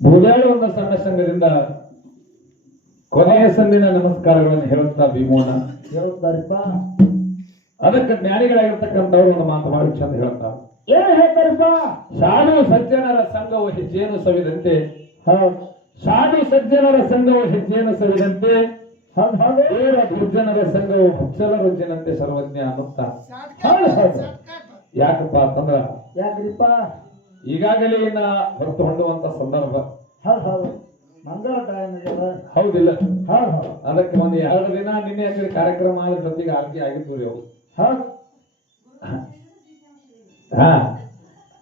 ಭೂಜಾಳ ಒಂದು ಸಣ್ಣ ಸಂಘದಿಂದ ಕೊನೆಯ ಸಂದಿನ ನಮಸ್ಕಾರಗಳನ್ನು ಹೇಳುತ್ತಾ ಭೀಮೋನ ಹೇಳುತ್ತಾರಪ್ಪ. ಅದಕ್ಕೆ ಜ್ಞಾನಿಗಳಾಗಿರ್ತಕ್ಕಂಥವ್ರು ಒಂದು ಮಾತು ಮಾಡಿ ಚಂದ ಹೇಳ್ತಾರೆ. ಏನ್ ಹೇಳ್ತಾರಪ್ಪ? ಸಾಧು ಸಜ್ಜನರ ಸಂಘವು ಹೆಜ್ಜೆಯನ್ನು ಸವಿದಂತೆ, ಹೌದು ಸಾಧು ಸಜ್ಜನರ ಸಂಘವು ಹೆಜ್ಜೆಯನ್ನು ಸವಿದಂತೆ, ಹೌದು ದುರ್ಜನರ ಸಂಘವು ಭಕ್ಷಲ ರುಜ್ಜನಂತೆ ಸರ್ವಜ್ಞ ಅನ್ನುತ್ತಾ. ಯಾಕಪ್ಪ ಅಂತಂದ್ರ ಯಾಕ್ರಿಪ್ಪ? ಈಗಾಗಲೇ ಹೊರತು ಹೊಂದುವಂತ ಸಂದರ್ಭ. ಹೌದು ಮಂಗಳ ಟೈಮ್ ಹೌದಿಲ್ಲ? ಹೌದು ಅದಕ್ಕೆ ಒಂದು 2 ದಿನ ನಿನ್ನೆ ಯಾಕಂದ್ರೆ ಕಾರ್ಯಕ್ರಮ ಆದ ಜೊತೆಗೆ ಆರತಿ ಆಗಿದ್ವು ರೀ ಅವು. ಹೌದು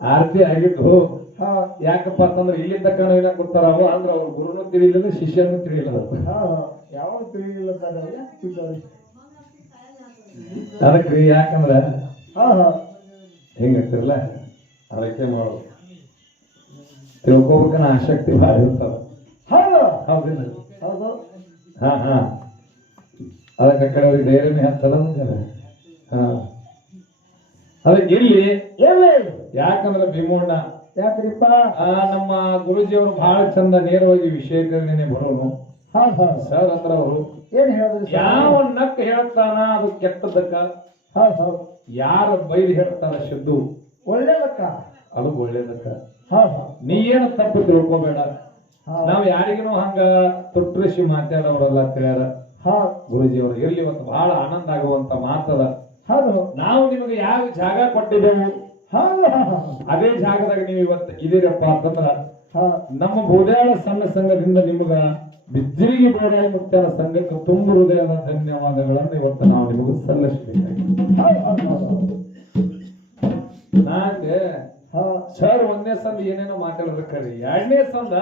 ಆರತಿ ಆಗಿದ್ದು. ಹೌದು ಯಾಕಪ್ಪ ಅಂತಂದ್ರೆ ಇಲ್ಲಿ ತಕ್ಕ ಏನ ಕೊಡ್ತಾರ ಅವು ಅಂದ್ರೆ ಅವ್ರ ಗುರುನು ತಿಳಿಲಿಲ್ಲ, ಶಿಷ್ಯನು ತಿಳಿಲಿಲ್ಲ. ಹೌದು ಯಾವಾಗ ತಿಳಿಲಿಲ್ಲ ಅದಕ್ರಿ ಯಾಕಂದ್ರ ಹೌದು ಹೆಂಗತ್ತಿರಲ್ಲ ಅದಕ್ಕೆ ಮಾಡೋದು ತಿಳ್ಕೊಬೇಕನ್ನ ಆಸಕ್ತಿ ಭಾಳ ಇರ್ತಾವ. ಹೌದು ಹೌದಿಲ್ಲ? ಹೌದು ಅದಕ್ಕೆ ಕಡೆ ಅವ್ರಿಗೆ ಧೈರ್ಯನೇ ಹತ್ತದ. ಅದಕ್ಕೆ ಇಲ್ಲಿ ಯಾಕಂದ್ರೆ ಭೀಮಣ್ಣ ಯಾಕ್ರಿಪ್ಪ? ನಮ್ಮ ಗುರುಜಿಯವರು ಬಹಳ ಚಂದ ನೇರವಾಗಿ ವಿಷಯಗಳನ್ನೇ ಬರೋನು. ಹೌದು ಸರ್ ಅಂದ್ರ ಅವರು ಏನ್ ಹೇಳಿದ್ರಿ? ಯಾವ ನಕ್ಕ ಹೇಳ್ತಾನ ಅದು ಕೆಟ್ಟದಕ್ಕ, ಹೌದು ಯಾರ ಬೈದು ಹೇಳ್ತಾರ ಶುದ್ಧು ಒಳ್ಳೇದಕ್ಕ, ಅದು ಒಳ್ಳೇದಕ್ಕ. ಹೌದು ನೀ ಏನು ತಪ್ಪು ತಿಳ್ಕೊಬೇಡ. ನಾವ್ ಯಾರಿಗೂ ಹಂಗ ತುಟ್ರಿಸಿ ಮಾತಾಡೋರಲ್ಲ ತಿಳಿಯಾರ ಗುರುಜಿಯವರು. ಇರ್ಲಿ ಇವತ್ತು ಬಹಳ ಆನಂದ ಆಗುವಂತ ಮಾತದ. ಹೌದು ನಾವು ನಿಮಗೆ ಯಾವ ಜಾಗ ಕೊಟ್ಟಿದ್ದೆವು ಅದೇ ಜಾಗದಾಗ ನೀವು ಇವತ್ತು ಇದೀರಪ್ಪ ಅಂತಂದ್ರ ನಮ್ಮ ಭೂಜಾಳ ಸಣ್ಣ ಸಂಘದಿಂದ ನಿಮಗ ಬಿಜ್ಜರಿಗೆ ಬೋರಾಯ ಮುಕ್ತಾರ ಸಂಘಕ್ಕೆ ತುಂಬ ಹೃದಯದ ಧನ್ಯವಾದಗಳನ್ನು ಇವತ್ತು ನಾವು ನಿಮಗೆ ಸಲ್ಲಿಸಬೇಕಾಗಿದೆ. ಸರ್ 1ನೇ ಸಂದ ಏನೇನೋ ಮಾತಾಡಿದ್ರೆ ಕರೆ, 2ನೇ ಸಂದ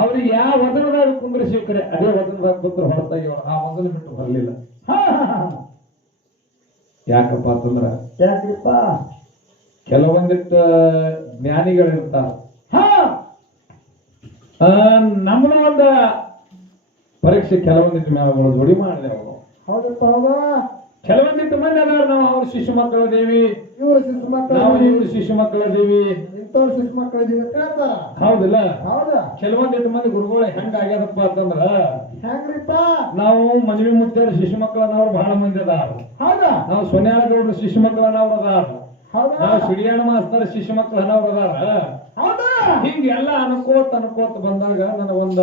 ಅವ್ರಿಗೆ ಯಾವ ವಚನದಾಗ ಕುಂದ್ರಿಸಿ ಕರೆ ಅದೇ ವಚನದಾಗ ಕುಂದ್ರ ಹೊರತಾಗಿ ಆ ವಚನ ಬಿಟ್ಟು ಬರಲಿಲ್ಲ. ಯಾಕಪ್ಪ ಅಂತಂದ್ರ ಯಾಕ್ರಿಪ್ಪ? ಕೆಲವೊಂದಿಷ್ಟು ಜ್ಞಾನಿಗಳಿರ್ತಾರ. ನಮ್ಮನ್ನ ಒಂದು ಪರೀಕ್ಷೆ ಕೆಲವೊಂದಿಟ್ಟು ಮೇಳಗಳು ಜೋಡಿ ಮಾಡಿದೆ ಅವರು. ಹೌದಪ್ಪ ಹೌದಾ? ಕೆಲವೊಂದಿಟ್ಟು ಮಂದಿ ಅದಾರ, ನಾವು ಅವ್ರ ಶಿಶು ಮಕ್ಕಳದೇವಿ, ಇವ್ರ ಶಿಶು ಮಕ್ಕಳು, ನಾವು ಇವ್ರ ಶಿಶು ಮಕ್ಕಳದೇವಿ, ಇಂಥವ್ರ ಶಿಶು ಮಕ್ಕಳಿದೀವಿ ಕೇಳ್ತಾರ. ಹೌದಿಲ್ಲ? ಹೌದಾ? ಕೆಲವೊಂದಿಟ್ಟು ಮಂದಿ ಗುರುಗಳು ಹೆಂಗ ಆಗ್ಯದಪ್ಪ ಅಂತಂದ್ರ ಹೆಂಗ್ರಿಪ್ಪ? ನಾವು ಮನವಿ ಮುತ್ತೇರ ಶಿಶು ಮಕ್ಕಳನ್ನವ್ರು ಬಹಳ ಮಂದಿ ಅದಾರ. ಹೌದಾ? ನಾವು ಸೋನ್ಯಾಳ ಗೌಡ್ರ ಶಿಶು ಮಕ್ಕಳನ್ನವ್ರು ಅದಾರ. ಹೌದಾ? ನಾವು ಸಿಡಿಯಾಣ ಮಾಸ್ತರ ಶಿಶು ಮಕ್ಕಳನ್ನವ್ರು ಅದಾರ. ಹೌದಾ? ಹಿಂಗೆಲ್ಲ ಅನ್ಕೋತ ಬಂದಾಗ ನನಗೊಂದ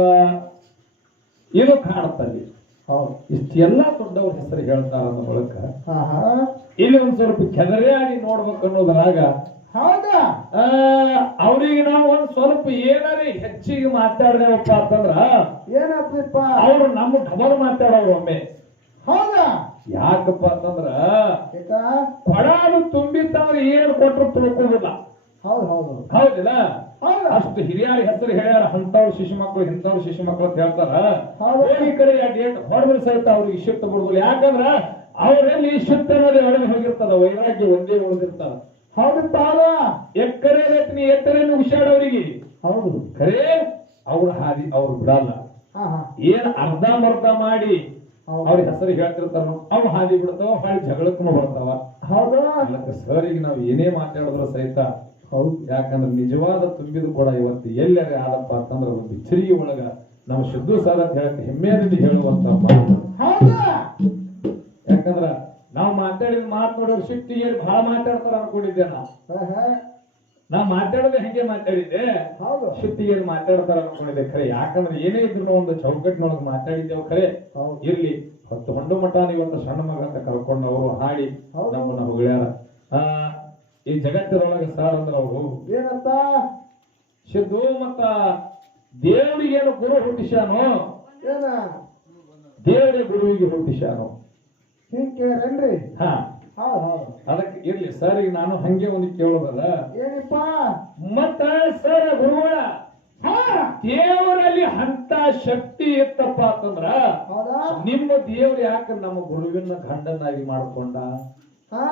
ಏನೋ ಕಾಣುತ್ತಲ್ಲಿ. ಹೌದು ಇಷ್ಟೆಲ್ಲ ದೊಡ್ಡವ್ರ ಹೆಸರು ಹೇಳ್ತಾರ ಅನ್ನೋ ಬಳಕ ಹಾ ಇಲ್ಲಿ ಒಂದ್ ಸ್ವಲ್ಪ ಕೆದರೇ ಆಗಿ ನೋಡ್ಬೇಕು ಅನ್ನೋದ್ರಾಗ ಹೌದಾ ಅವ್ರಿಗೆ ನಾವು ಒಂದ್ ಸ್ವಲ್ಪ ಏನಾರೇ ಹೆಚ್ಚಿಗೆ ಮಾತಾಡ್ದೇವಪ್ಪ ಅಂತಂದ್ರ ಏನಪ್ಪ ಅವ್ರು ನಮ್ಮ ಡಬಲ್ ಮಾತಾಡೋರು ಒಮ್ಮೆ. ಹೌದಾ? ಯಾಕಪ್ಪ ಅಂತಂದ್ರ ಏಕಾ ಕೊಡಾದು ತುಂಬಿತ್ತಂದ್ರೆ ಏನ್ ಕೊಟ್ರು ತಿಳ್ಕೋದಿಲ್ಲ. ಹೌದು ಹೌದು ಹೌದಿಲ್ಲ? ಹೌದಾ? ಅಷ್ಟು ಹಿರಿಯರ ಹೆಸರು ಹೇಳ್ಯಾರ, ಅಂತವ್ರ ಶಿಶು ಮಕ್ಕಳು ಇಂಥವ್ರ ಶಿಶು ಮಕ್ಕಳು ಅಂತ ಹೇಳ್ತಾರ. ಹೌದು ಈ ಕಡೆ ಡೇಟ್ ಹೊಡೆದ್ರೆ ಸಹಿತ ಅವ್ರಿಗೆ ಶಿಫ್ಟ್ ಬಿಡುದಿಲ್ಲ. ಯಾಕಂದ್ರ ಅವರಲ್ಲಿ ಶಿಫ್ಟ್ ಅನ್ನೋದೇ ಹೊಡೆದು ಹೋಗಿರ್ತದ, ವೈರಾಗ್ಯ ಒಂದೇ ಉಳಿದಿರ್ತಾರ. ಹೌದಪ್ಪ ಹೌದಾ? ಎಕ್ಕರೆ ನೀ ಎತ್ತರೆ ಹುಷಾಡವ್ರಿಗೆ ಹೌದು ಖರೇ ಅವ್ರ ಹಾದಿ ಅವ್ರು ಬಿಡಲ್ಲ. ಹಾ ಹಾ ಏನ್ ಅರ್ಧ ಮರ್ಧ ಮಾಡಿ ಅವ್ರ ಹೆಸರು ಹೇಳ್ತಿರ್ತಾರ, ಅವ್ ಹಾದಿ ಬಿಡ್ತಾವ, ಹಾಳಿ ಜಗಳಕ್ಕೂ ಬರ್ತಾವ. ಹೌದಾ? ಸರಿಗೆ ನಾವು ಏನೇ ಮಾತಾಡಿದ್ರು ಸಹಿತ ಹೌದು. ಯಾಕಂದ್ರೆ ನಿಜವಾದ ತುಂಬಿದು ಕೂಡ ಇವತ್ತು ಎಲ್ಲರೇ ಆದಪ್ಪ ಅಂತಂದ್ರೆ ಒಂದು ಚಿರಿಗೆ ಒಳಗ ನಾವು ಶುದ್ಧ ಸಾರ ಅಂತ ಹೇಳಕ್ಕೆ ಹೆಮ್ಮೆಯಲ್ಲಿ ಹೇಳುವಂತ ಮಾತು. ಹೌದಾ? ಯಾಕಂದ್ರ ನಾವು ಮಾತಾಡಿದ ಮಾತು ನೋಡೋರು ಶಿಫ್ಟಿಗೆ ಬಹಳ ಮಾತಾಡ್ತಾರ ಅನ್ಕೊಂಡಿದ್ದೆ. ನಾವು ಮಾತಾಡೋದೇ ಹೆಂಗೆ ಮಾತಾಡಿದ್ದೆ, ಹೌದು ಶಿಫ್ಟಿಗೆ ಮಾತಾಡ್ತಾರ ಅನ್ಕೊಂಡಿದ್ದೆ. ಖರೆ ಯಾಕಂದ್ರೆ ಏನೇ ಇದ್ರು ಒಂದು ಚೌಕಟ್ಟಿನೊಳಗೆ ಮಾತಾಡಿದ್ದೇವು. ಖರೆ ಇರ್ಲಿ, 10 ಹೊಂಡು ಮಠ ಇವತ್ತು ಸಣ್ಣ ಮಗ ಅಂತ ಕರ್ಕೊಂಡು ಅವರು ಹಾಡಿ ನಮ್ಮನ್ನ ಹೊಗ್ಳ್ಯಾರ. ಈ ಜಗತ್ತಿನೊಳಗೆ ಸಾರ್ ಅಂದ್ರ ಅವರು ಏನಂತ ಸಿದ್ದು ಮತ್ತ ದೇವರಿಗೇನು ಗುರು ಹುಟ್ಟಿಸ್ಯಾನೋ, ಏನ ದೇವರೇ ಗುರುವಿಗೆ ಹುಟ್ಟಿಸ್ಯಾನೋ ಹಿಂಗ್ ಕೇಳ್ರೇನ್ರಿ? ಹಾ ಹೌದು ಹೌದು. ಅದಕ್ಕೆ ಇರ್ಲಿ ಸರ್, ಈಗ ನಾನು ಹಂಗೆ ಒಂದು ಕೇಳೋದಲ್ಲ. ಏನಪ್ಪ? ಮತ್ತ ಸರ್ ಗುರುಗಳ ದೇವರಲ್ಲಿ ಅಂತ ಶಕ್ತಿ ಇತ್ತಪ್ಪ ಅಂತಂದ್ರ ಹೌದಾ? ನಿಮ್ಮ ದೇವ್ರು ಯಾಕೆ ನಮ್ಮ ಗುರುವಿನ ಗಂಡನಾಗಿ ಮಾಡ್ಕೊಂಡ? ಹಾ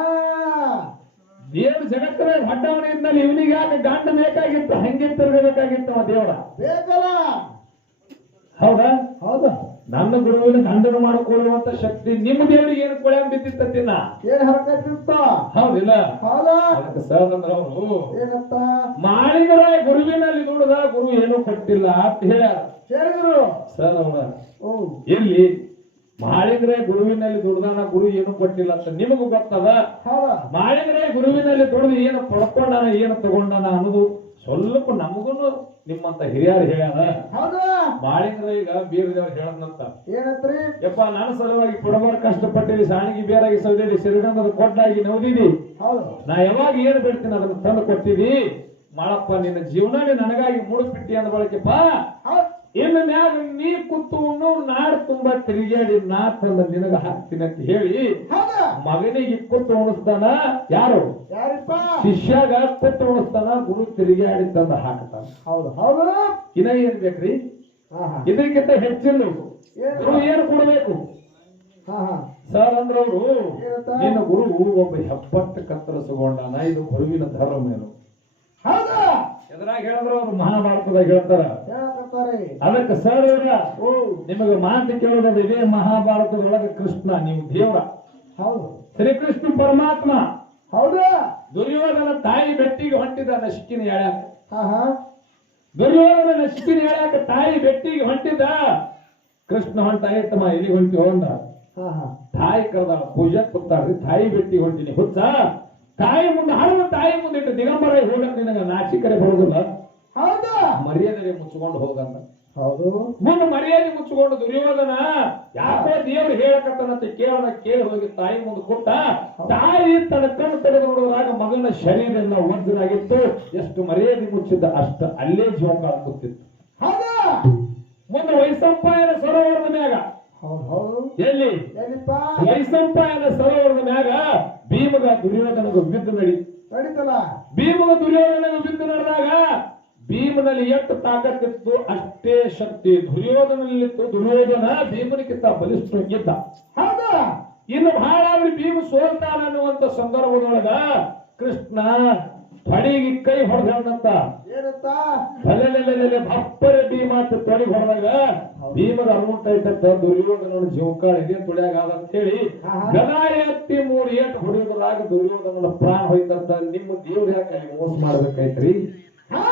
ದೇವ್ರ ಜಗತ್ತಿನ ಗಂಡವನಿದ್ದಲ್ಲಿ ಇವನಿಗೆ ಯಾಕೆ ಗಂಡ ಬೇಕಾಗಿತ್ತು? ಹಂಗೆ ತಿರ್ಗಬೇಕಾಗಿತ್ತು ದೇವರ ಬೇಕಲ್ಲ? ಹೌದಾ? ಹೌದಾ? ನನ್ನ ಗುರುವಿನ ಖಂಡನ ಮಾಡಿಕೊಳ್ಳುವಂತ ಶಕ್ತಿ ನಿಮ್ಮ ದೇವರಿಗೆ ಏನು ಕೊಳೆ ಬಿದ್ದಿತ್ತತ್ತಿನ ಏನ್ ಹರಕತ್ತಿರ್ತ ಹೌದಿಲ್ಲ ಹೌದ ಅದಕ್ಕೆ ಸರ್ ಅಂದ್ರ ಅವರು ಏನಂತ ಮಾಳಿಗರಾಯ ಗುರುವಿನಲ್ಲಿ ದುಡಿದ ಗುರು ಏನು ಕೊಟ್ಟಿಲ್ಲ ಅಂತ ಹೇಳ್ಯಾರ ಹೇಳಿದ್ರು ಸರ್ ಅವರ ಓ ಎಲ್ಲಿ ಮಾಳಿಗರಾಯ ಗುರುವಿನಲ್ಲಿ ದುಡ್ದಾನ ಗುರು ಏನು ಕೊಟ್ಟಿಲ್ಲ ಅಂತ ನಿಮಗೂ ಗೊತ್ತದ ಹೌದ ಮಾಳಿಗರಾಯ ಗುರುವಿನಲ್ಲಿ ದುಡಿದು ಏನು ಪಡ್ಕೊಂಡಾನ ಏನು ತಗೊಂಡಾನ ಅನ್ನೋದು ಸ್ವಲ್ಪ ನಮಗೂ ನಿಮ್ಮಂತ ಹಿರಿಯರು ಹೇಳ್ಯಾರ ಹೌದ ಮಾಳಿಗರಾಯ ಈಗ ಬೀರದೇವ್ರು ಹೇಳದ್ನಂತ ಏನಂತ್ರಿ ಯಪ್ಪ ನಾನು ಸಲುವಾಗಿ ಕೊಡಬಾರ ಕಷ್ಟಪಟ್ಟಿರಿ ಸಾಣಿಗೆ ಬೇರಾಗಿ ಸೌದಿರಿ ಸಿರಿಗಂಧದ ಕೊಟ್ಟಾಗಿ ನವದಿದಿ ಹೌದು ನಾ ಯಾವಾಗ ಏನು ಬೇಡ್ತೀನಿ ಅದನ್ನ ತಂದು ಕೊಟ್ಟಿದಿ ಮಾಡಪ್ಪ ನಿನ್ನ ಜೀವನ ನನಗಾಗಿ ಮುಡುಪಿಟ್ಟಿ ಅಂದ ಬಳಕೆಪ್ಪ ಹೌದ್ ಇನ್ನು ಮ್ಯಾಗ ನೀ ಕೂತು ನಾಡು ತುಂಬಾ ತಿರುಗಾಡಿ ನಾ ತಂದ ನಿನಗ ಹಾಕ್ತೀನಿ ಅಂತ ಹೇಳಿ ಹೌದ ಮಗನಿಗೆ ಕೂತು ಉಣಿಸ್ತಾನ ಯಾರು ಯಾರಿಪ್ಪ ಶಿಷ್ಯಾಗ ಕೂತು ಉಣಿಸ್ತಾನ ಗುರು ತಿರುಗಾಡಿ ತಂದ ಹಾಕ್ತಾನ ಹೌದು ಹೌದು ಇನ್ನ ಏನ್ ಬೇಕ್ರಿ ಹಾ ಹಾ ಇದಕ್ಕಿಂತ ಹೆಚ್ಚಿನ ಏನು? ಗುರು ಏನು ಕೊಡಬೇಕು ಹಾ ಹಾ ಸರ್ ಅಂದ್ರವ್ರು ಏನಂತ? ನಿನ್ನ ಗುರು ಒಬ್ಬ ಹೆಬ್ಬಟ್ಟು ಕತ್ತರಿಸಿಕೊಂಡಾನ ಇದು ಗುರುವಿನ ಧರ್ಮ ಏನು ಹೌದ ಎದುರಾಗ ಹೇಳಿದ್ರ ಅವ್ರು ಮಹಾಭಾರತದಾಗ ಹೇಳ್ತಾರ ಹೇಳಕತ್ತಾರೆ ಅದಕ್ಕೆ ಸರ್ ಅವ್ರ ಓ ನಿಮಗೆ ಮಾತು ಕೇಳೋದು ಇದೇ ಮಹಾಭಾರತದೊಳಗೆ ಕೃಷ್ಣ ನೀವು ದೇವರ ಹೌದು ಶ್ರೀಕೃಷ್ಣ ಪರಮಾತ್ಮ ಹೌದ ದುರ್ಯೋಧನ ತಾಯಿ ಬೆಟ್ಟಿಗೆ ಹೊಂಟಿದ ನಶಿಕಿನ ಎಳ್ಯಾಕ ಹಾ ಹಾ ದುರ್ಯೋಧನ ನಶಿಕಿನ ಎಳ್ಯಾಕ ತಾಯಿ ಬೆಟ್ಟಿಗೆ ಹೊಂಟಿದ ಕೃಷ್ಣ ಹೊಂಟ ಆಯ್ತಮ್ಮ ಇಲ್ಲಿ ಹೊಂಟಿ ಹೋದ ಹಾ ಹಾ ತಾಯಿ ಕರೆದಾಳ ಪೂಜೆ ಕೂತಾಡ್ರಿ ತಾಯಿ ಬೆಟ್ಟಿಗೆ ಹೊಂಟಿನಿ ಹುಚ್ಚ ತಾಯಿ ಮುಂದೆ ಹರವ ತಾಯಿ ಮುಂದೆ ಇಟ್ಟು ದಿಗಂಬರ ಹೋಗಕ್ ನಿನಗ ನಾಚಿಕರೆ ಬರೋದಿಲ್ಲ ಹೌದ ಮರ್ಯಾದೆ ಮುಚ್ಚಿಕೊಂಡು ಹೋಗಂದ ಹೌದು ಮುಂದೆ ಮರ್ಯಾದೆ ಮುಚ್ಚಿಕೊಂಡು ದುರ್ಯೋಧನ ಯಾಕೋ ದೇವ್ರು ಹೇಳಕತ್ತನಂತ ಕೇಳಿ ಹೋಗಿ ತಾಯಿ ಮುಂದೆ ಕೊಟ್ಟ ತಾಯಿ ತನ್ನ ಕಣ್ಣು ತೆಗೆದು ನೋಡುವಾಗ ಮಗನ ಶರೀರ ಎಲ್ಲ ಒಜ್ಜರಾಗಿತ್ತು ಎಷ್ಟು ಮರ್ಯಾದೆ ಮುಚ್ಚಿದ್ದ ಅಷ್ಟ ಅಲ್ಲೇ ಜೀವಕಾಲ ಕೂತಿತ್ತು ಹೌದ ಮುಂದೆ ವೈಸಂಪಾಯನ ಸರೋವರದ ಮ್ಯಾಗ ಹೌದು ಹೌದು ಎಲ್ಲಿ ಏನಿಪ್ಪ ವೈಸಂಪಾಯನ ಸರೋವರದ ಮ್ಯಾಗ ಭೀಮಗ ದುರ್ಯೋಧನಗ ಯುದ್ಧ ನಡೀತಲ್ಲ ಭೀಮಗ ದುರ್ಯೋಧನಗ ಯುದ್ಧ ನಡೆದಾಗ ಭೀಮನಲ್ಲಿ ಎಷ್ಟು ತಾಕತ್ತಿತ್ತು ಅಷ್ಟೇ ಶಕ್ತಿ ದುರ್ಯೋಧನಲ್ಲಿತ್ತು ದುರ್ಯೋಧನ ಭೀಮನಿಗಿಂತ ಬಲಿಷ್ಠ ಇದ್ದ ಹೌದ ಇನ್ನು ಬಹಳ ಭೀಮ ಸೋಲ್ತಾನ ಅನ್ನುವಂತ ಸಂದರ್ಭದೊಳಗ ಕೃಷ್ಣ ತೊಡಿಗೆ ಕೈ ಹೊಡೆದಂತ ಏನಂತ ಅಲ್ಲೆಲ್ಲೆಲ್ಲೆಲ್ಲೆ ಭಪ್ಪರೆ ಭೀಮ ಅಂತ ತೊಡಿಗೆ ಹೊಡೆದಾಗ ಭೀಮದ ಅರ್ಮುಂಟ ಇಟ್ಟಂತ ದುರ್ಯೋಧನ ಜೀವಕಾಳ ಇದೇ ತೊಡ್ಯಾಗ ಅಂತ ಹೇಳಿ ಗದಾಯ ಎತ್ತಿ 3 ಏಟು ಹೊಡೆಯೋದ್ರಾಗ ದುರ್ಯೋಧನನ ಪ್ರಾಣ ಹೋಯ್ತಂತ ನಿಮ್ಮ ದೇವ್ರ ಯಾಕೆ ಅಲ್ಲಿ ಮೋಸ ಮಾಡ್ಬೇಕಾಯ್ತ್ರಿ ಹಾ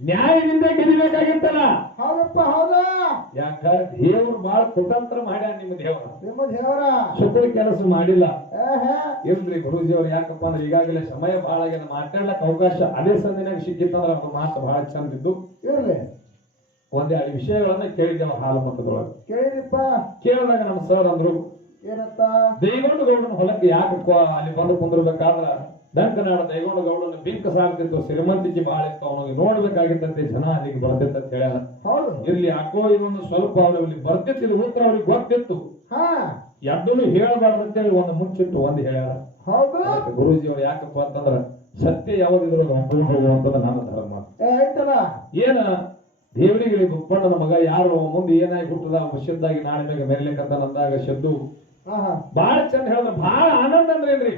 ನ್ಯಾಯದಿಂದ ಗೆಲ್ಲಬೇಕಾಗಿತ್ತಲ್ಲ ಹೌದಪ್ಪ ಹೌದ ಯಾಕ ದೇವ್ರು ಬಹಳ ಕುತಂತ್ರ ಮಾಡ್ಯಾರ ನಿಮ್ಮ ದೇವ್ರ ನಿಮ್ಮ ದೇವರ ಶುಕ್ರ ಕೆಲಸ ಮಾಡಿಲ್ಲ ಏಹೇ ಇಲ್ರಿ ಗುರುಜಿ ಅವ್ರು ಯಾಕಪ್ಪ ಅಂದ್ರೆ ಈಗಾಗಲೇ ಸಮಯ ಬಹಳ ಆಗ್ಯದ ಮಾತಾಡ್ಲಕ್ ಅವಕಾಶ ಅದೇ ಸಂದಿನಾಗ ಸಿಕ್ಕಿತ್ತಂದ್ರ ಅವ್ರ ಮಾತು ಬಹಳ ಚಂದ ಇದ್ದು ಇರ್ಲಿ ಒಂದೆರಡು ವಿಷಯಗಳನ್ನ ಕೇಳಿದ್ದೇವೆ ಹಾಲು ಮತದೊಳಗೆ ಕೇಳಿರಿಪ್ಪ ಕೇಳಿದಾಗ ನಮ್ಮ ಸರ್ ಅಂದ್ರು ಏನಂತ ದೈಗೊಂಡ ಗೌಡನ ಹೊಲಕ್ಕೆ ಯಾಕೆ ಅಲ್ಲಿ ಬಂದು ಕುಂದಿರ್ಬೇಕಾದ್ರ ದಂಕನಾಡ ದೈಗೊಂಡ ಗೌಡನ ಬಿಂಕ ಸಾಗ್ತಿತ್ತು ಶ್ರೀಮಂತಿಕೆ ಬಹಳ ಇತ್ತು ಅವನಿಗೆ ನೋಡ್ಬೇಕಾಗಿತ್ತಂತೆ ಜನ ಅಲ್ಲಿಗೆ ಬರ್ತಿತ್ತು ಅಂತ ಹೇಳ್ಯಾರ ಹೌದು ಇರ್ಲಿ ಯಾಕೋ ಇದೊಂದು ಸ್ವಲ್ಪ ಅವ್ರಲ್ಲಿ ಬರ್ತಿತ್ತಿಲ್ಲ ಉತ್ತರ ಅವ್ರಿಗೆ ಗೊತ್ತಿತ್ತು ಹಾ ಎರಡೂ ಹೇಳಬಾರ್ದು ಅಂತೇಳಿ ಒಂದು ಮುಚ್ಚಿಟ್ಟು ಒಂದು ಹೇಳ್ಯಾರ ಹೌದು ಗುರೂಜಿ ಅವ್ರು ಯಾಕಪ್ಪ ಅಂತಂದ್ರ ಸತ್ಯ ಯಾವ್ದಿದ್ರು ಒಬ್ಬರು ಹೋಗುವಂತದ ನನ್ನ ಧರ್ಮ ಐತಲ್ಲ ಏನ ದೇವರಿಗೆ ದುಪ್ಪಣ್ಣನ ಮಗ ಯಾರು ಮುಂದೆ ಏನಾಗಿ ಹುಟ್ಟದ ಮುಷಿದ್ದಾಗಿ ನಾಳೆ ಮ್ಯಾಗ ಮೆರ್ಲಿಕ್ಕಂತ ಅಂದಾಗ ಶಬ್ದು ಹಾ ಹಾ ಬಹಳ ಚಂದ ಹೇಳಿದ್ರ ಬಹಳ ಆನಂದ ಅಂದ್ರೇನ್ರಿ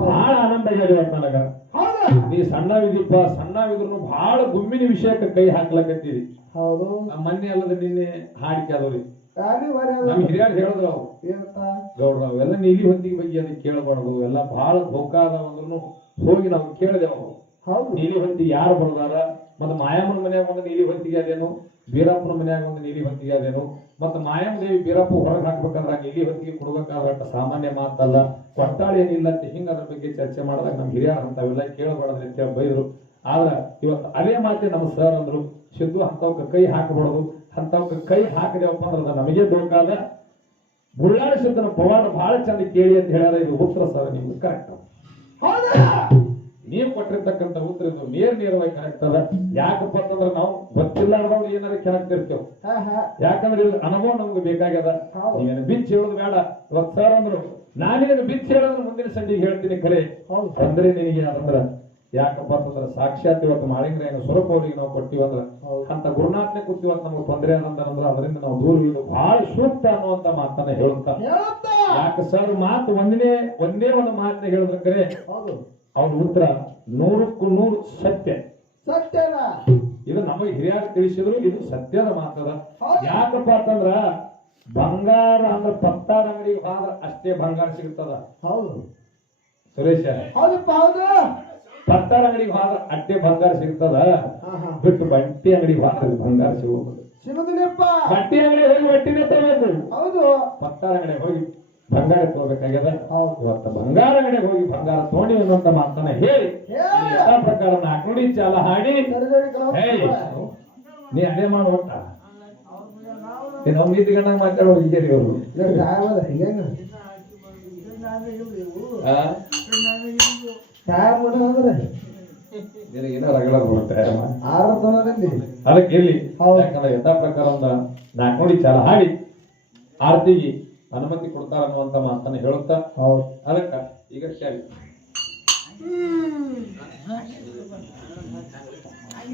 ಬಹಳ ಆನಂದ ಹೇಳಿವತ್ ನನಗ ಹೌದು ನೀ ಸಣ್ಣವಿದಿಪ್ಪ ಸಣ್ಣವಿದ್ರು ಬಹಳ ಗುಮ್ಮಿನ ವಿಷಯಕ್ಕೆ ಕೈ ಹಾಕ್ಲಕತ್ತೀರಿ ಹೌದು ನಮ್ಮ ಮೊನ್ನೆ ಅಲ್ಲದ ನಿನ್ನೆ ಹಾಡಿಕೆ ಆದವ್ರಿ ಅಲ್ಲಿ ಬರೀ ನಮ್ ಹಿರಿಯರು ಹೇಳಿದ್ರು ಅವ್ರು ಏನಂತ ಗೌಡ್ರ ಅವೆಲ್ಲ ನೀಲಿ ಹೊತ್ತಿಗೆ ಬಗ್ಗೆ ಅದಕ್ಕೆ ಕೇಳಬಾರ್ದು ಎಲ್ಲ ಬಹಳ ಧೋಕಾದ ಅಂದ್ರೂ ಹೋಗಿ ನಾವು ಕೇಳಿದೆವು ಹೌದು ನೀಲಿ ಹೊತ್ತಿಗೆ ಯಾರು ಬರ್ದಾರ ಮತ್ತೆ ಮಾಯಮ್ಮನ ಮನ್ಯಾಗ ಒಂದು ನೀಲಿ ಹೊತ್ತಿಗೆ ಅದೇನು ಬೀರಪ್ಪನ ಮನ್ಯಾಗ ಒಂದು ನೀಲಿ ಹೊತ್ತಿಗೆ ಅದೇನು ಮತ್ತೆ ಮಾಯಮ್ಮ ದೇವಿ ಬೀರಪ್ಪ ಹೊರಗೆ ಹಾಕ್ಬೇಕಂದ್ರ ನೀಲಿ ಹೊತ್ತಿಗೆ ಕೊಡ್ಬೇಕಾದ್ರೆ ಅಷ್ಟ ಸಾಮಾನ್ಯ ಮಾತಲ್ಲ ಕೊಟ್ಟಾಳಿ ಏನಿಲ್ಲ ಅಂತ ಹಿಂಗ ಅದ್ರ ಬಗ್ಗೆ ಚರ್ಚೆ ಮಾಡಿದಾಗ ನಮ್ ಹಿರಿಯರು ಅಂತಾವೆಲ್ಲ ಕೇಳಬಾರ್ದು ಅಂತ ಹೇಳಿ ಬೈದ್ರು ಆದ್ರ ಇವತ್ತು ಅದೇ ಮಾತೆ ನಮ್ಮ ಸರ್ ಅಂದ್ರು ಸಿದ್ದು ಅಂತವಕ್ಕೆ ಕೈ ಹಾಕಬಾರ್ದು ಅಂತವಕ್ಕೆ ಕೈ ಹಾಕದೇವಪ್ಪ ಅಂದ್ರೆ ನಮಗೆ ಬೇಕಾದ ಬುಳ್ಳಾಳ ಸಿದ್ದನ ಪವಾಡ ಬಹಳ ಚಂದ ಕೇಳಿ ಅಂತ ಹೇಳ್ಯಾರ ಇದು ಉತ್ತರ ಸರ್ ನಿಮ್ಗೆ ಕರೆಕ್ಟ್ ಹೌದಾ ನೀವು ಕೊಟ್ಟಿರ್ತಕ್ಕಂಥ ಉತ್ತರ ಇದು ನೇರವಾಗಿ ಕರೆಕ್ಟ್ ಅದ ಯಾಕಪ್ಪ ಅಂತಂದ್ರೆ ನಾವು ಗೊತ್ತಿಲ್ಲಾರ್ದವ್ರು ಏನಾರ ಕೆಣಕ್ತಿರ್ತೇವೆ ಹಾ ಹಾ ಯಾಕಂದ್ರೆ ಇದು ಅನುಭವ ನಮ್ಗೆ ಬೇಕಾಗ್ಯದ ನೀವೇನು ಬಿಚ್ಚಿ ಹೇಳೋದು ಬೇಡ ಇವತ್ತು ಸರ್ ಅಂದ್ರು ನಾನೇನು ಬಿಚ್ಚಿ ಹೇಳೋದ್ರೆ ಮುಂದಿನ ಸಂಜೆಗೆ ಹೇಳ್ತೀನಿ ಖರೆ ಹೌದು ಅಂದ್ರೆ ನಿನಗೆ ಅದಂದ್ರ ಯಾಕಪ್ಪ ಅಂತಂದ್ರೆ ಸಾಕ್ಷಾತ್ ಇವತ್ತು ಮಾಳಿಂಗ್ರೇನು ಸ್ವರೂಪ ಅವ್ರಿಗೆ ನಾವು ಕೊಟ್ಟಿವಂದ್ರ ಅಂತ ಗುರುನಾಥ್ನೆ ಕೂತಿವತ್ತು ನಮ್ಗೆ ತೊಂದರೆ ಆದಂದ್ರೆ ಅದರಿಂದ ನಾವು ದೂರ ಇರೋದು ಬಹಳ ಸೂಕ್ತ ಅನ್ನುವಂತ ಮಾತನ್ನ ಹೇಳುತ್ತಾ ಹೇಳುತ್ತಾ ಯಾಕೆ ಸರ್ ಮಾತು ಒಂದೇ ಒಂದು ಮಾತನ್ನ ಹೇಳಿದ್ರೆ ಕರೆ ಹೌದು ಅವ್ರ ಉತ್ತರ 100ಕ್ಕೂ 100 ಸತ್ಯ ಸತ್ಯನ ಇದು ನಮಗೆ ಹಿರಿಯರು ತಿಳಿಸಿದ್ರು ಇದು ಸತ್ಯದ ಮಾತದ ಯಾಕಪ್ಪ ಅಂತಂದ್ರ ಬಂಗಾರ ಅಂದ್ರೆ ಪತ್ತಾರ ಅಂಗಡಿಗೆ ಹೋದ್ರ ಅಷ್ಟೇ ಬಂಗಾರ ಸಿಗ್ತದ ಹೌದು ಸುರೇಶ. ಹೌದಪ್ಪ ಹೌದು. ಪತ್ತಾರ ಅಂಗಡಿಗೆ ಹೋದ್ರ ಅಷ್ಟೇ ಬಂಗಾರ ಸಿಗ್ತದ, ಹಾ ಹಾ ಬಿಟ್ಟು ಬಟ್ಟಿ ಅಂಗಡಿಗೆ ಹೋದ್ರೆ ಬಂಗಾರ ಸಿಗೋದು. ಸಿಗುದಿಲ್ಲಪ್ಪ. ಬಟ್ಟಿ ಅಂಗಡಿ ಹೋಗಿ ಬಟ್ಟಿನೇ ತಗೋಬೇಕು, ಹೌದು ಪತ್ತಾರ ಅಂಗಡಿ ಹೋಗಿ ಬಂಗಾರ ತಗೋಬೇಕಾಗ್ಯದ. ಹೌದು. ಇವತ್ತು ಬಂಗಾರ ಅಂಗಡಿ ಹೋಗಿ ಬಂಗಾರ ತೋಣಿ ಅನ್ನುವಂತ ಮಾತನ್ನ ಹೇಳಿ ಹೇಳಿ. ಎಲ್ಲಾ ಪ್ರಕಾರ ನಾಲ್ಕು ನುಡಿ ಚಾಲ ಹಾಡಿ ಸರಿದೋಡಿ ಕಣೋ. ಹೇಯ್ ನೀ ಅದೇ ಮಾಡಿ ಹೋಗ್ತಾ ನಾವು ನೀತಿ ಗಂಡ ಮಾತಾಡೋರು ಇದ್ದೀರಿ ಇವರು. ಇದ್ರಲ್ಲಿ ಸಾಯವಾದ ಹಿಂಗೇನು? ಸಾಯ ಮಾಡೋದ್ರೆ ಏನೋ ರಗಡ ಬರುತ್ತೆ ಆರು ತೊಗೊಂಡಲ್ಲಿ ಅದಕ್ಕೆ ಇಲ್ಲಿ ಹೌದು. ಯಾಕಂದ್ರೆ ಯಥಾ ಪ್ರಕಾರ ಒಂದು ನಾಲ್ಕು ನುಡಿ ಚಾಲ ಹಾಡಿ ಆರತಿಗೆ ಅನುಮತಿ ಕೊಡ್ತಾರ ಅನ್ನುವಂತ ಮಾತನ್ನ ಹೇಳುತ್ತಾ ಹೌದು. ಅದಕ್ಕ ಈಗ